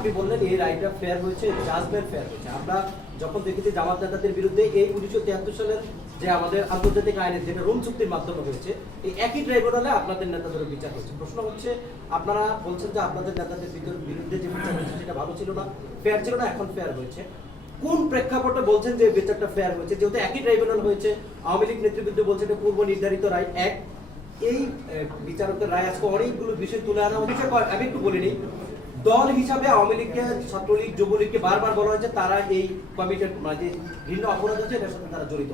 আপনি বললেন এই রায়টা ফেয়ার হয়েছে, জাজমেন্ট ফেয়ার হয়েছে। আমরা যখন দেখেছি জামাত নেতাদের বিরুদ্ধে এই 1973 সালের যে আমাদের আন্তর্জাতিক আইনের যেটা রোম চুক্তির মাধ্যমে হয়েছে, এই একই ট্রাইব্যুনালে আপনাদের নেতাদের বিচার হয়েছে। প্রশ্ন হচ্ছে, আপনারা বলছেন যে আপনাদের নেতাদের বিরুদ্ধে যে বিচার হয়েছে সেটা ভালো ছিল না, ফেয়ার ছিল না, এখন ফেয়ার হয়েছে। কোন প্রেক্ষাপটে বলছেন যে বিচারটা ফেয়ার হয়েছে? যেহেতু একই ট্রাইব্যুনাল হয়েছে, আওয়ামী লীগ নেতৃবৃন্দ বলছে এটা পূর্ব নির্ধারিত রায়। এক, এই বিচারকের রায় আজকে অনেকগুলো বিষয় তুলে আনা হয়েছে। আমি একটু বলিনি, দল হিসাবে আওয়ামী লীগকে, ছাত্রলীগ, যুবলীগকে বারবার বলা হয়েছে তারা এই কমিটেড, মানে ভিন্ন অপরাধ আছে এটার সাথে তারা জড়িত।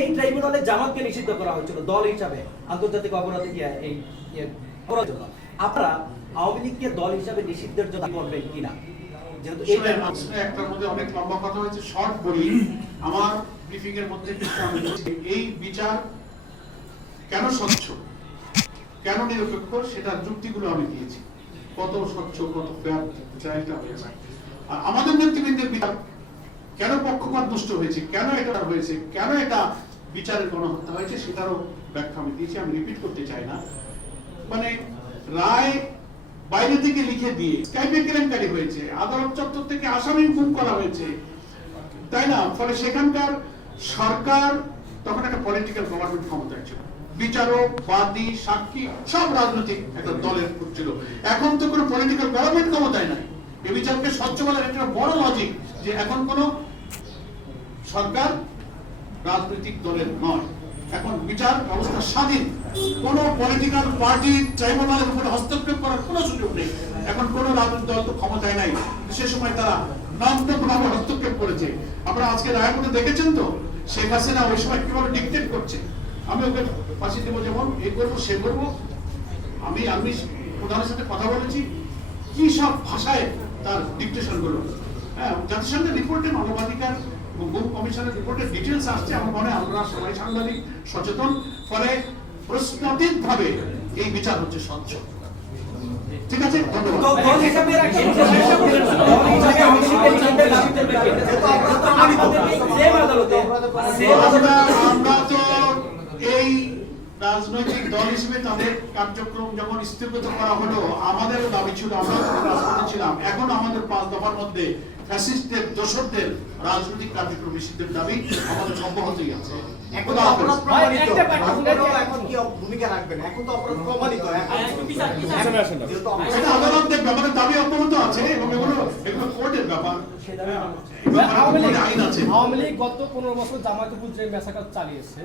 এই ট্রাইব্যুনালে জামাতকে নিষিদ্ধ করা হয়েছিল দল হিসাবে আন্তর্জাতিক অপরাধে এই অপরাধের জন্য। আপনারা আওয়ামী লীগকে দল হিসাবে নিষিদ্ধের জন্য করবেন কিনা? যেহেতু একটার মধ্যে অনেক লম্বা কথা হয়েছে, শর্ট বলি। আমার ব্রিফিং এর মধ্যে এই বিচার কেন স্বচ্ছ, কেন নিরপেক্ষ, সেটার যুক্তিগুলো আমি দিয়েছি। কত স্বচ্ছ, কত ফেয়ার বিচারটা হয়েছে। আর আমাদের নেতৃবৃন্দের বিচার কেন পক্ষপাত দুষ্ট হয়েছে, কেন এটা হয়েছে, কেন এটা বিচারের গণহত্যা হয়েছে, সেটারও ব্যাখ্যা আমি দিয়েছি। আমি রিপিট করতে চাই না। মানে রায় বাইরে থেকে লিখে দিয়ে স্কাইপে কেলেঙ্কারি হয়েছে, আদালত চত্বর থেকে আসামি গুম করা হয়েছে, তাই না? ফলে সেখানকার সরকার তখন একটা পলিটিক্যাল গভর্নমেন্ট ক্ষমতায় ছিল, বিচারক, বাদী, সাক্ষী সব রাজনৈতিক একটা দলের ছিল। এখন তো কোনো পলিটিক্যাল গভর্নমেন্ট ক্ষমতায় নাই। এই বিচারকে স্বচ্ছ বলার একটা বড় লজিক যে এখন কোন সরকার রাজনৈতিক দলের নয়, এখন বিচার ব্যবস্থা স্বাধীন। কোন পলিটিক্যাল পার্টি ট্রাইব্যুনালের উপরে হস্তক্ষেপ করার কোনো সুযোগ নেই। এখন কোন রাজনৈতিক দল তো ক্ষমতায় নাই, সে সময় তারা নামভাবে হস্তক্ষেপ করেছে। আপনারা আজকে রায়ের মধ্যে দেখেছেন তো, শেখ হাসিনা ওই সময় কিভাবে ডিকটেট করছে, আমি ওকে ফাঁসি দেবো, যেমন এই করবো সে করবো। আমি প্রধানের সাথে কথা বলেছি, কি সব ভাষায় তার ডিকটেশন গুলো। হ্যাঁ, জাতিসংঘের রিপোর্টে মানবাধিকার গুম কমিশনের রিপোর্টে ডিটেলস আসছে। আমার মনে হয় আমরা সবাই সাংবাদিক সচেতন, ফলে প্রশ্নাতীত ভাবে এই বিচার হচ্ছে স্বচ্ছ। ঠিক আছে, ধন্যবাদ। আমরা তো এই রাজনৈতিক দল হিসেবে তাদের কার্যক্রম যখন স্থগিত করা হলো, আমাদের দাবি ছিল, আমরা রাজপথে ছিলাম। এখন আমাদের 5 দফার মধ্যে ফ্যাসিস্টদের, দোসরদের রাজনৈতিক কার্যক্রম নিষিদ্ধের দাবি আমাদের অব্যাহতই আছে। আদালত দেখবে, আমাদের দাবি অব্যাহত আছে এবং এগুলো কোর্টের ব্যাপার, আইন আছে। আওয়ামী লীগ গত 15 বছর জামায়াতের উপর যে ম্যাসাকার চালিয়েছে,